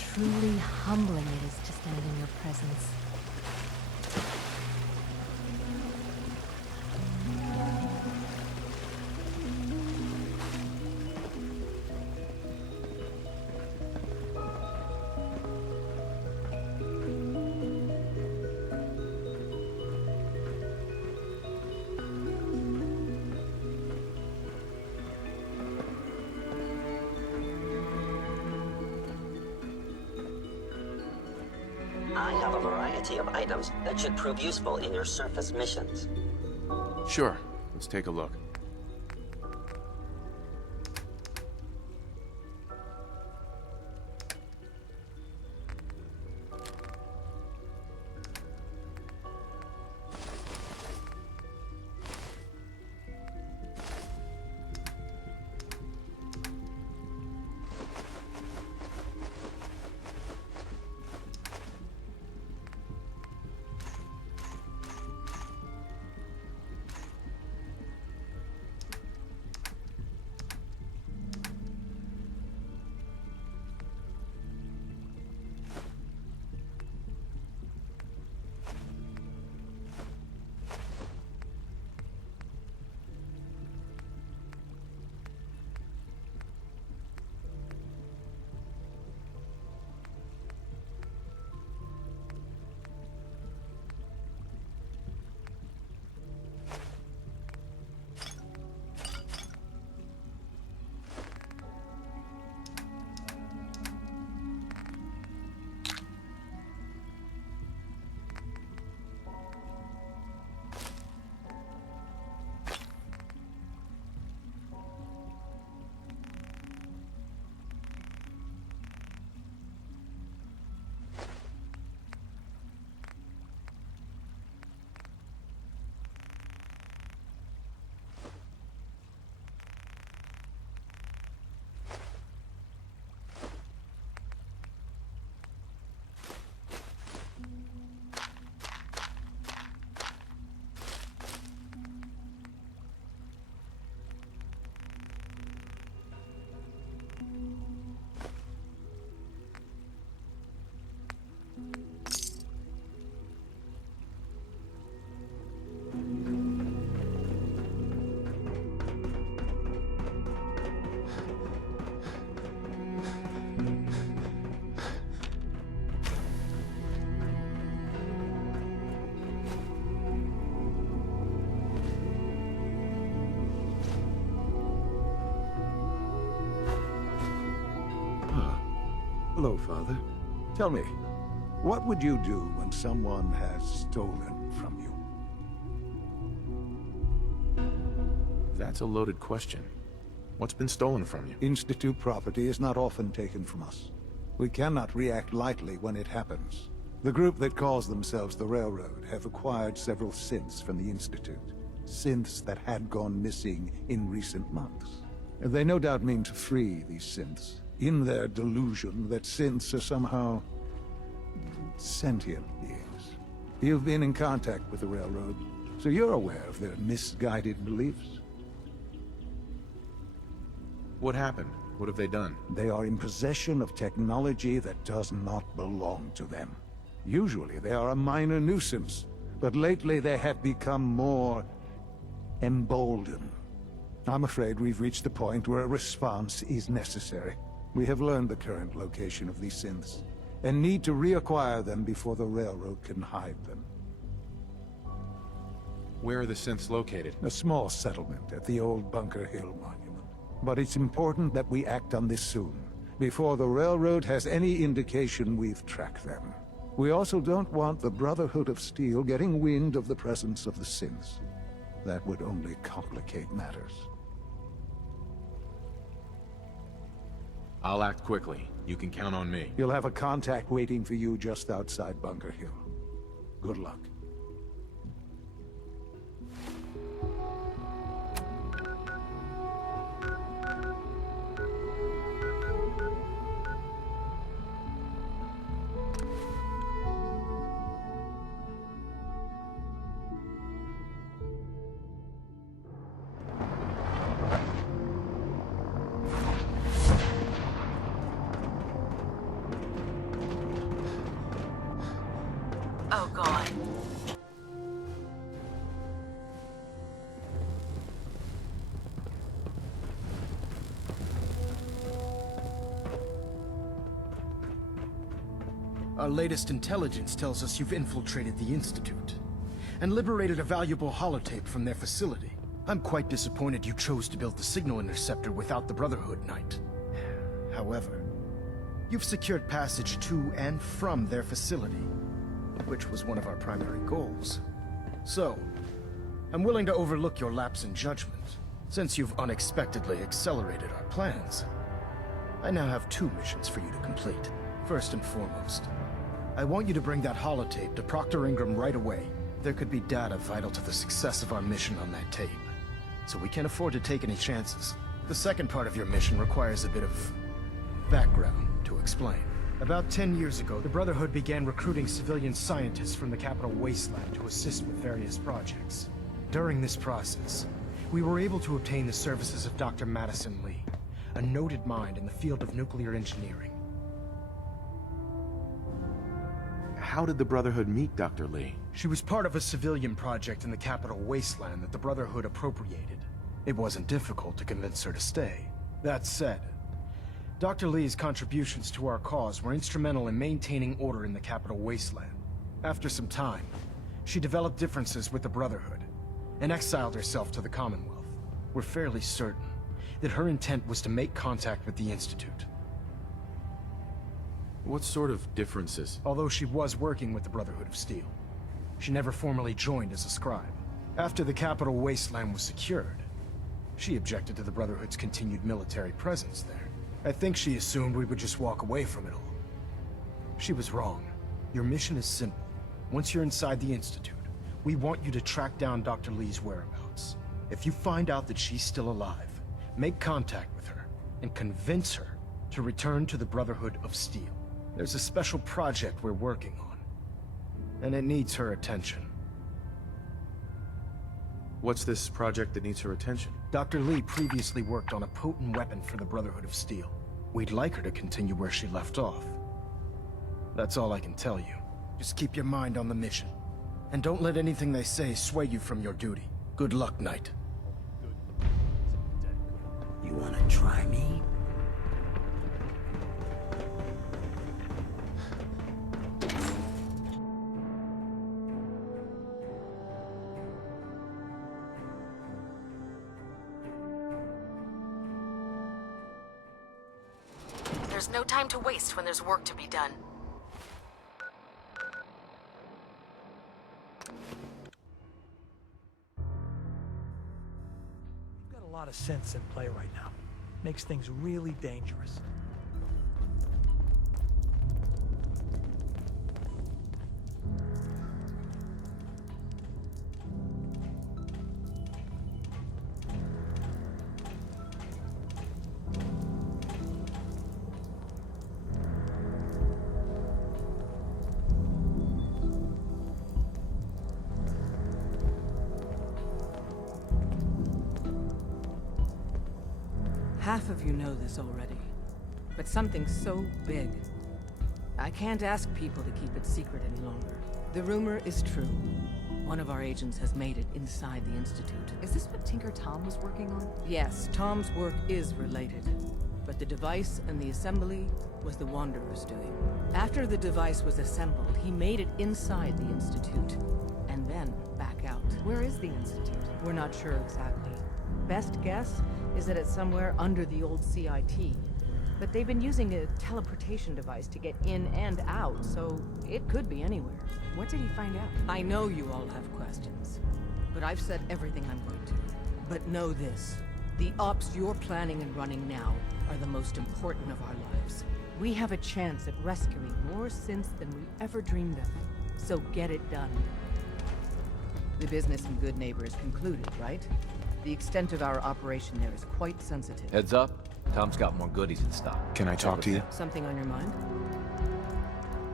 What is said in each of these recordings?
truly humbling it is to stand in your presence. I have a variety of items that should prove useful in your surface missions. Sure, let's take a look. Hello, Father. Tell me, what would you do when someone has stolen from you? That's a loaded question. What's been stolen from you? Institute property is not often taken from us. We cannot react lightly when it happens. The group that calls themselves the Railroad have acquired several synths from the Institute. Synths that had gone missing in recent months. They no doubt mean to free these synths, in their delusion that synths are somehow sentient beings. You've been in contact with the Railroad, so you're aware of their misguided beliefs. What happened? What have they done? They are in possession of technology that does not belong to them. Usually they are a minor nuisance, but lately they have become more emboldened. I'm afraid we've reached the point where a response is necessary. We have learned the current location of these synths, and need to reacquire them before the Railroad can hide them. Where are the synths located? A small settlement at the old Bunker Hill Monument. But it's important that we act on this soon, before the Railroad has any indication we've tracked them. We also don't want the Brotherhood of Steel getting wind of the presence of the synths. That would only complicate matters. I'll act quickly. You can count on me. You'll have a contact waiting for you just outside Bunker Hill. Good luck. Oh god. Our latest intelligence tells us you've infiltrated the Institute and liberated a valuable holotape from their facility. I'm quite disappointed you chose to build the signal interceptor without the Brotherhood, Knight. However, you've secured passage to and from their facility, which was one of our primary goals. So, I'm willing to overlook your lapse in judgment, since you've unexpectedly accelerated our plans. I now have 2 missions for you to complete. First and foremost, I want you to bring that holotape to Proctor Ingram right away. There could be data vital to the success of our mission on that tape, so we can't afford to take any chances. The second part of your mission requires a bit of background to explain. About 10 years ago, the Brotherhood began recruiting civilian scientists from the Capital Wasteland to assist with various projects. During this process, we were able to obtain the services of Dr. Madison Lee, a noted mind in the field of nuclear engineering. How did the Brotherhood meet Dr. Lee? She was part of a civilian project in the Capital Wasteland that the Brotherhood appropriated. It wasn't difficult to convince her to stay. That said, Dr. Lee's contributions to our cause were instrumental in maintaining order in the Capital Wasteland. After some time, she developed differences with the Brotherhood and exiled herself to the Commonwealth. We're fairly certain that her intent was to make contact with the Institute. What sort of differences? Although she was working with the Brotherhood of Steel, she never formally joined as a scribe. After the Capital Wasteland was secured, she objected to the Brotherhood's continued military presence there. I think she assumed we would just walk away from it all. She was wrong. Your mission is simple. Once you're inside the Institute, we want you to track down Dr. Lee's whereabouts. If you find out that she's still alive, make contact with her and convince her to return to the Brotherhood of Steel. There's a special project we're working on, and it needs her attention. What's this project that needs her attention? Dr. Lee previously worked on a potent weapon for the Brotherhood of Steel. We'd like her to continue where she left off. That's all I can tell you. Just keep your mind on the mission, and don't let anything they say sway you from your duty. Good luck, Knight. You wanna try me? There's no time to waste when there's work to be done. You've got a lot of synths in play right now. Makes things really dangerous. Half of you know this already, but something so big, I can't ask people to keep it secret any longer. The rumor is true. One of our agents has made it inside the Institute. Is this what Tinker Tom was working on? Yes, Tom's work is related, but the device and the assembly was the Wanderer's doing. After the device was assembled, he made it inside the Institute, and then back out. Where is the Institute? We're not sure exactly. Best guess is that it's somewhere under the old CIT. But they've been using a teleportation device to get in and out, so it could be anywhere. What did he find out? I know you all have questions, but I've said everything I'm going to. But know this, the ops you're planning and running now are the most important of our lives. We have a chance at rescuing more synths than we ever dreamed of, so get it done. The business and good neighbor is concluded, right? The extent of our operation there is quite sensitive. Heads up, Tom's got more goodies in stock. Can I talk to you? Something on your mind?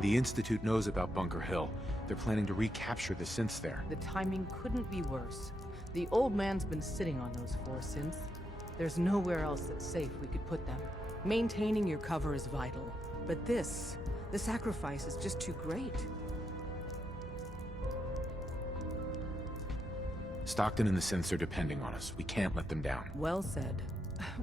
The Institute knows about Bunker Hill. They're planning to recapture the synths there. The timing couldn't be worse. The old man's been sitting on those 4 synths. There's nowhere else that's safe we could put them. Maintaining your cover is vital. But the sacrifice is just too great. Stockton and the synths are depending on us. We can't let them down. Well said.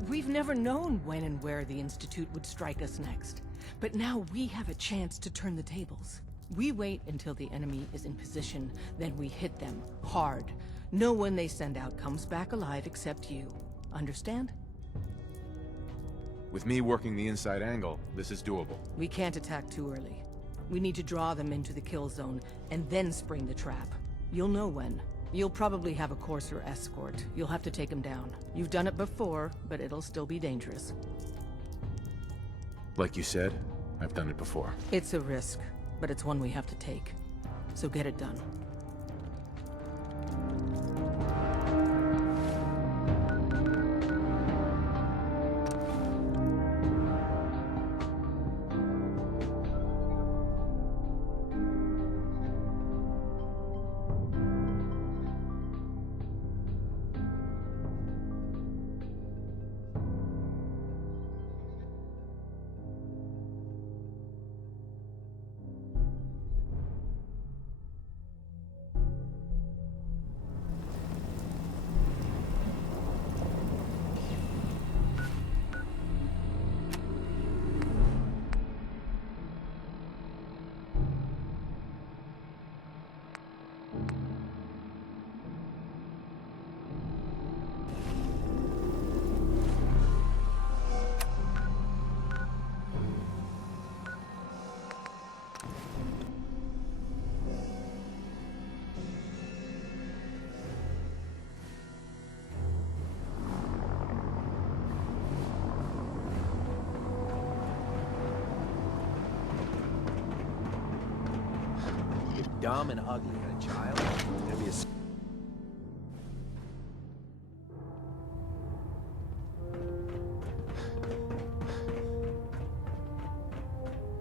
We've never known when and where the Institute would strike us next. But now we have a chance to turn the tables. We wait until the enemy is in position, then we hit them hard. No one they send out comes back alive except you. Understand? With me working the inside angle, this is doable. We can't attack too early. We need to draw them into the kill zone, and then spring the trap. You'll know when. You'll probably have a Courser escort. You'll have to take them down. You've done it before, but it'll still be dangerous. Like you said, I've done it before. It's a risk, but it's one we have to take. So get it done. Dumb and ugly and a child. Gonna be a...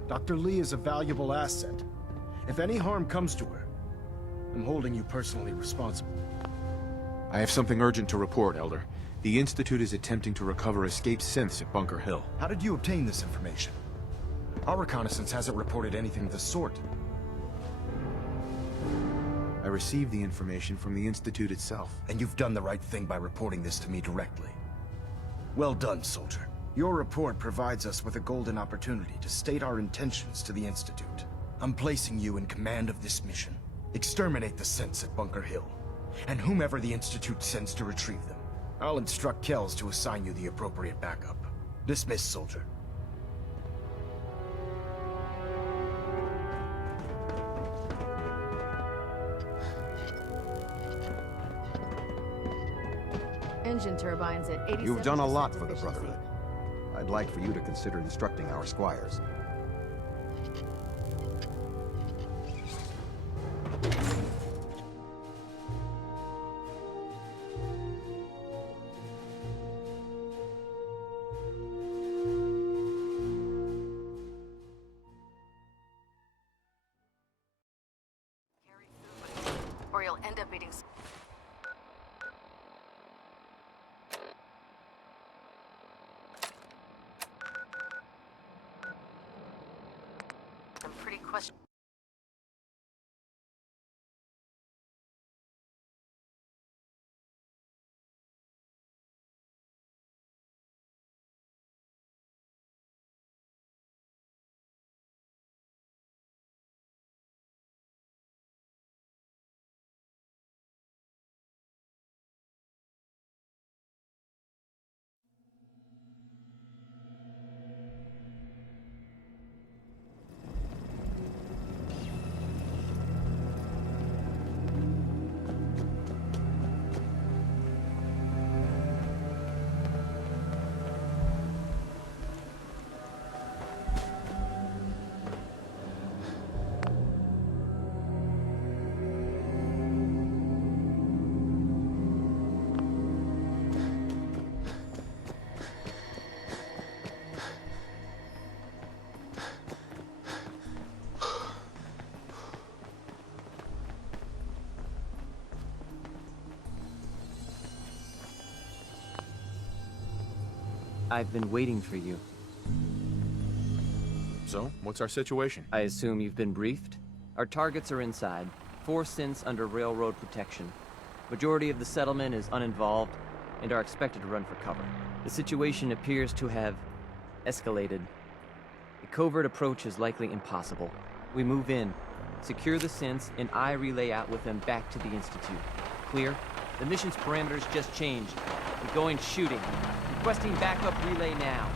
Dr. Lee is a valuable asset. If any harm comes to her, I'm holding you personally responsible. I have something urgent to report, Elder. The Institute is attempting to recover escaped synths at Bunker Hill. How did you obtain this information? Our reconnaissance hasn't reported anything of the sort. I received the information from the Institute itself. And you've done the right thing by reporting this to me directly. Well done, soldier. Your report provides us with a golden opportunity to state our intentions to the Institute. I'm placing you in command of this mission. Exterminate the synths at Bunker Hill, and whomever the Institute sends to retrieve them. I'll instruct Kells to assign you the appropriate backup. Dismiss, soldier. Engine turbines at 87% You've done a lot for the efficiency. Brotherhood. I'd like for you to consider instructing our squires. Or you'll end up meeting... some pretty questionable... I've been waiting for you. So, what's our situation? I assume you've been briefed? Our targets are inside. 4 synths under railroad protection. Majority of the settlement is uninvolved and are expected to run for cover. The situation appears to have escalated. A covert approach is likely impossible. We move in, secure the synths, and I relay out with them back to the Institute. Clear? The mission's parameters just changed. We're going shooting. Requesting backup relay now.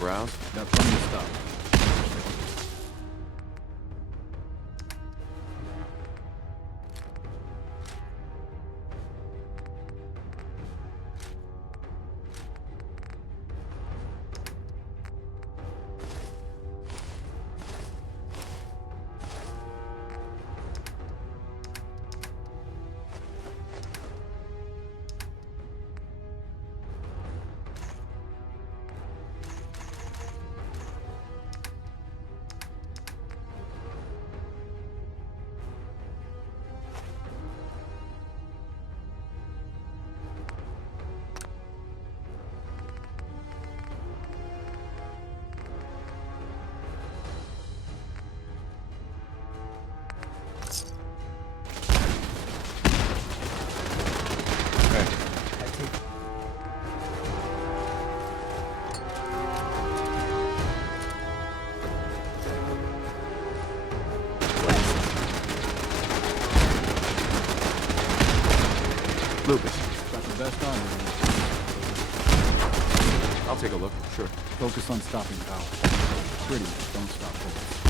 browse? Got plenty of stuff. Lucas, Got the best on you. I'll take a look. Sure. Focus on stopping power. Pretty, don't stop bullets.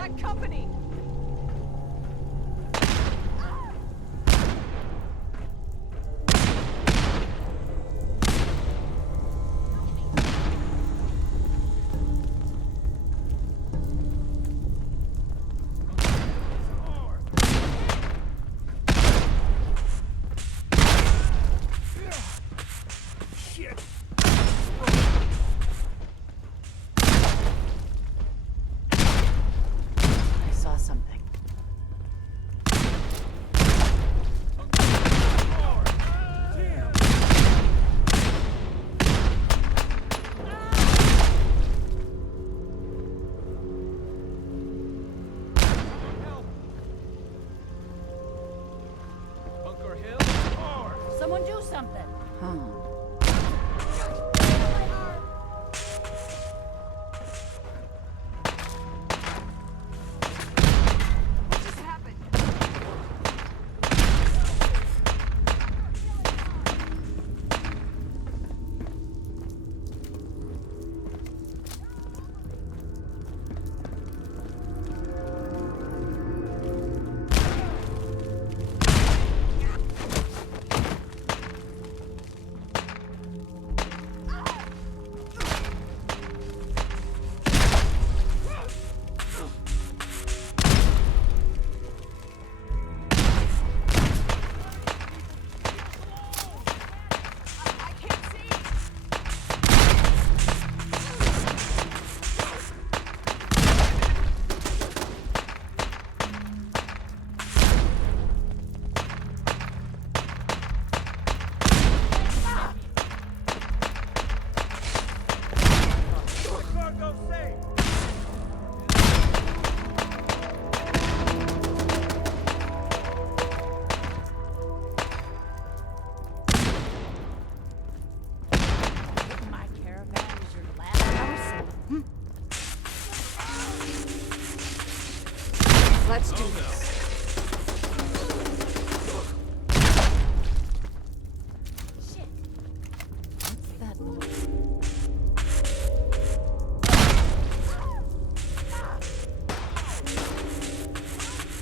Got company! I saw something. Someone do something. What just happened? I can't see! My caravan is your last house. Let's do this. Shit. What's that noise?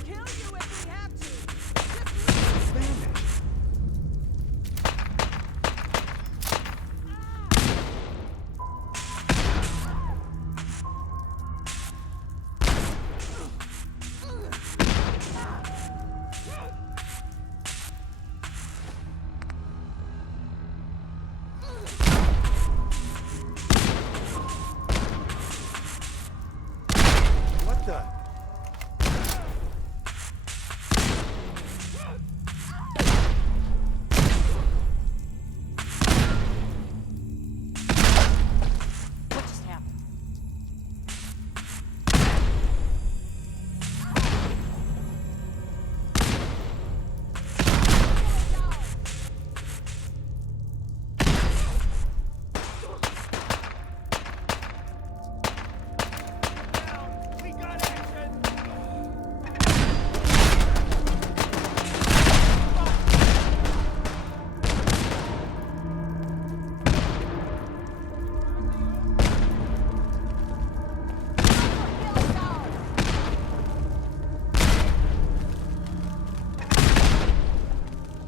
Kill you if we have to. What the? What just happened?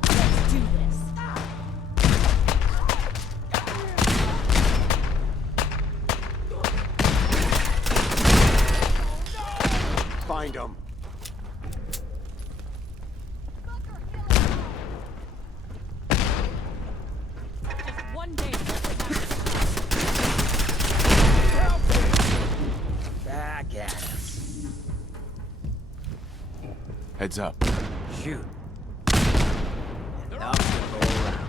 Let's do this. Find him. Just one day. Back at us. Heads up. Shoot. Enough to go around.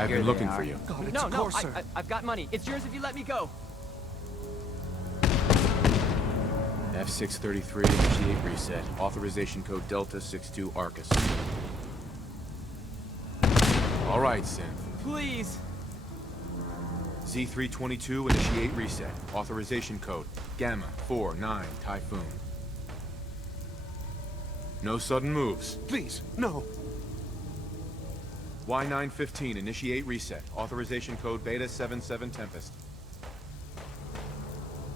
I've Here been they looking are. for you. No, I've got money. It's yours if you let me go. F633, initiate reset. Authorization code Delta 62 Arcus. All right, Synth. Please. Z322, initiate reset. Authorization code Gamma 49 Typhoon. No sudden moves. Please, no. Y915, initiate reset. Authorization code Beta 77 Tempest.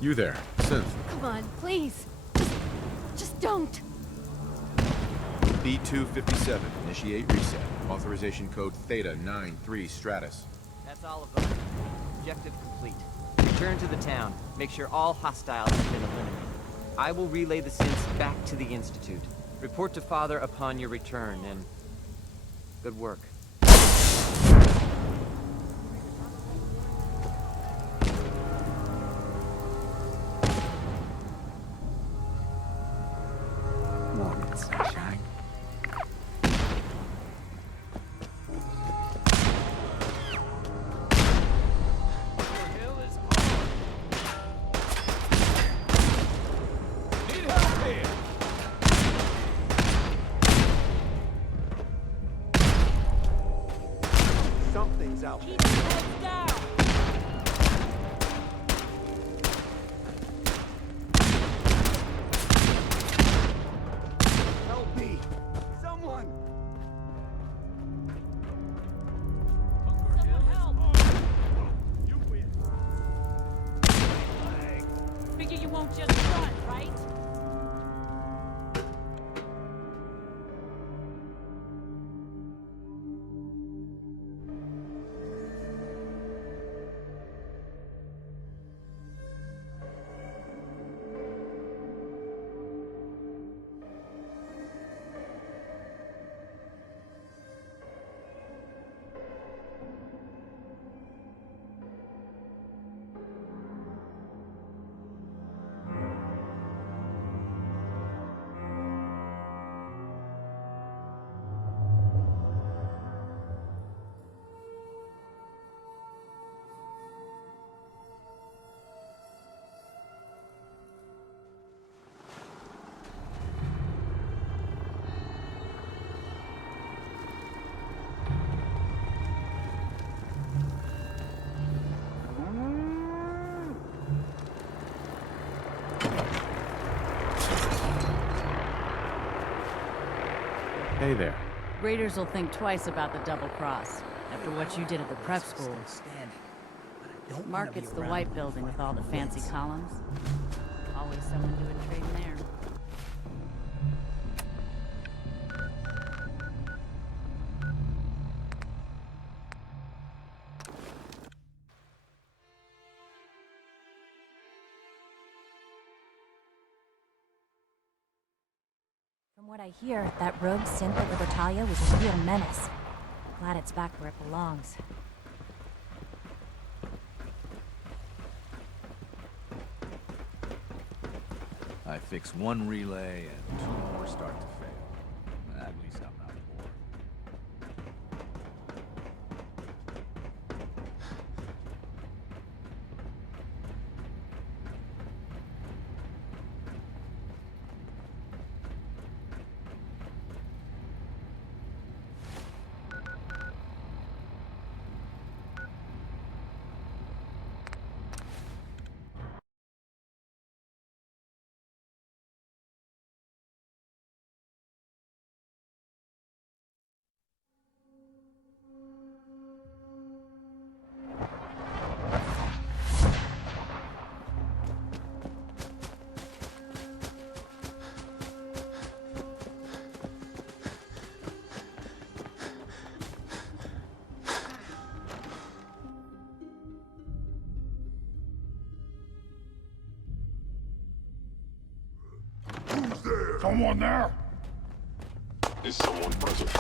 You there, Synth. Come on, please. Just don't. B257, initiate reset. Authorization code Theta 93 Stratus. That's all of them. Objective complete. Return to the town. Make sure all hostiles have been eliminated. I will relay the synths back to the Institute. Report to Father upon your return, and good work. Morning, sunshine. Something's out there. Keep your heads down. Help me! Someone! Someone help. You win. Figure you won't just run, right? Hey there. Raiders will think twice about the double cross after what you did at the prep school. Market's the white building with all the fancy columns. Always someone doing trading there. From what I hear, that rogue synth at Libertalia was a real menace. Glad it's back where it belongs. I fix one relay and two more start to fail. At least I'm not bored. Someone there? Is someone present?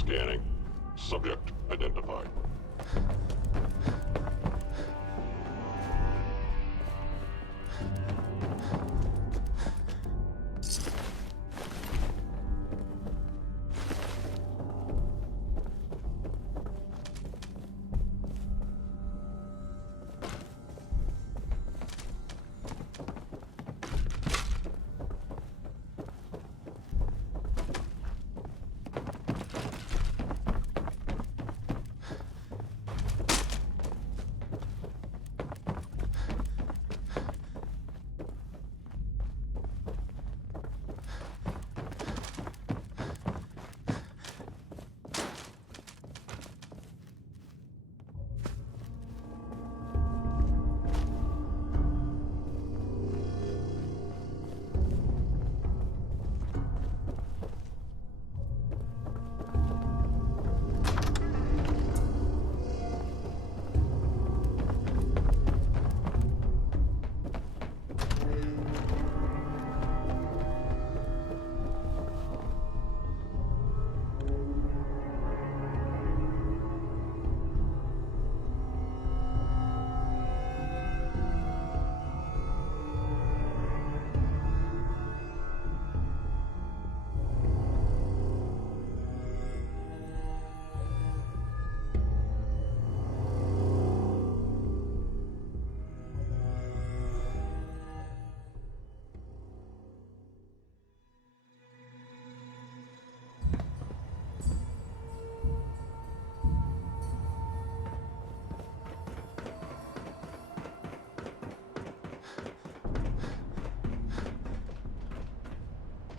Scanning. Subject identified.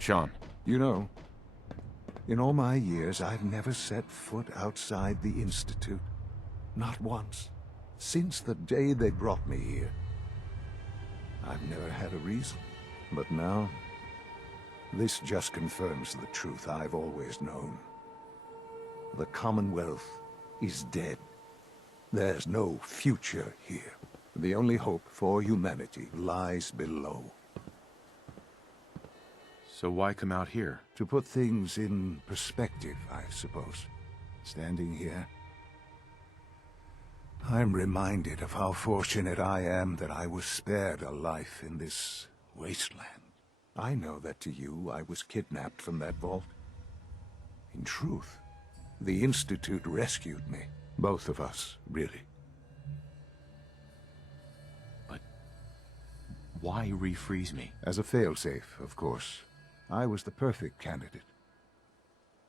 Sean. You know, in all my years, I've never set foot outside the Institute. Not once. Since the day they brought me here. I've never had a reason. But now, this just confirms the truth I've always known. The Commonwealth is dead. There's no future here. The only hope for humanity lies below. So why come out here? To put things in perspective, I suppose. Standing here, I'm reminded of how fortunate I am that I was spared a life in this wasteland. I know that to you, I was kidnapped from that vault. In truth, the Institute rescued me. Both of us, really. But why refreeze me? As a failsafe, of course. I was the perfect candidate.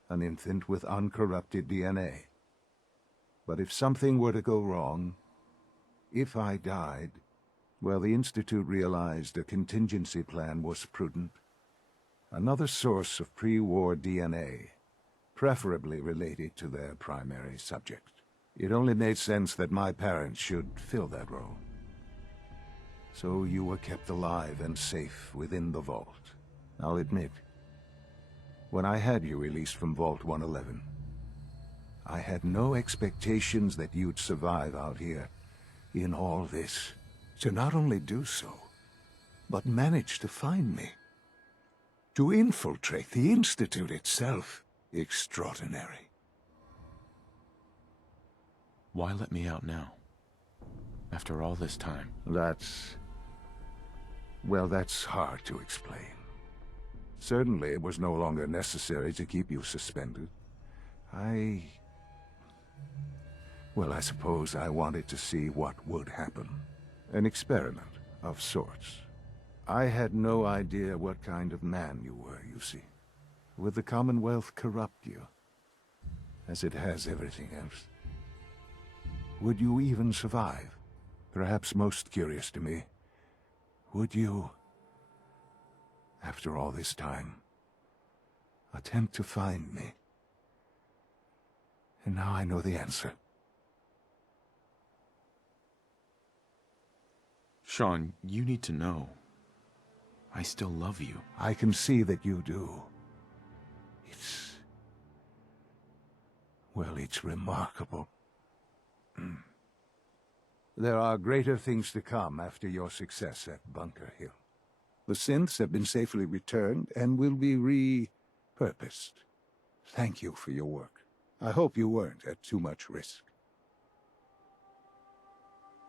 An infant with uncorrupted DNA. But if something were to go wrong, if I died, well, the Institute realized a contingency plan was prudent. Another source of pre-war DNA, preferably related to their primary subject. It only made sense that my parents should fill that role. So you were kept alive and safe within the vault. I'll admit, when I had you released from Vault 111, I had no expectations that you'd survive out here in all this. To not only do so, but manage to find me. To infiltrate the Institute itself. Extraordinary. Why let me out now? After all this time? Well, that's hard to explain. Certainly it was no longer necessary to keep you suspended. Well, I suppose I wanted to see what would happen. An experiment of sorts. I had no idea what kind of man you were, you see. Would the Commonwealth corrupt you? As it has everything else? Would you even survive? Perhaps most curious to me, would you, after all this time, attempt to find me? And now I know the answer. Sean, you need to know. I still love you. I can see that you do. It's remarkable. There are greater things to come after your success at Bunker Hill. The synths have been safely returned and will be repurposed. Thank you for your work. I hope you weren't at too much risk.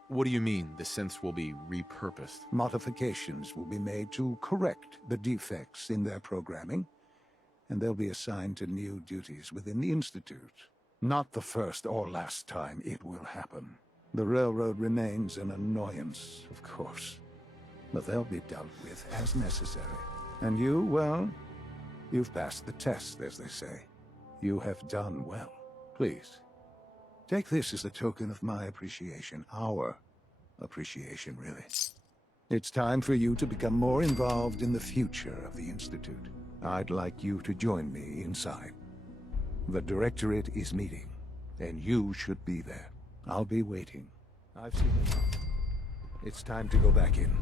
What do you mean, the synths will be repurposed? Modifications will be made to correct the defects in their programming, and they'll be assigned to new duties within the Institute. Not the first or last time it will happen. The Railroad remains an annoyance, of course, but they'll be dealt with as necessary. And you, well, you've passed the test, as they say. You have done well. Please, take this as a token of my appreciation. Our appreciation, really. It's time for you to become more involved in the future of the Institute. I'd like you to join me inside. The Directorate is meeting, and you should be there. I'll be waiting. I've seen enough. It's time to go back in.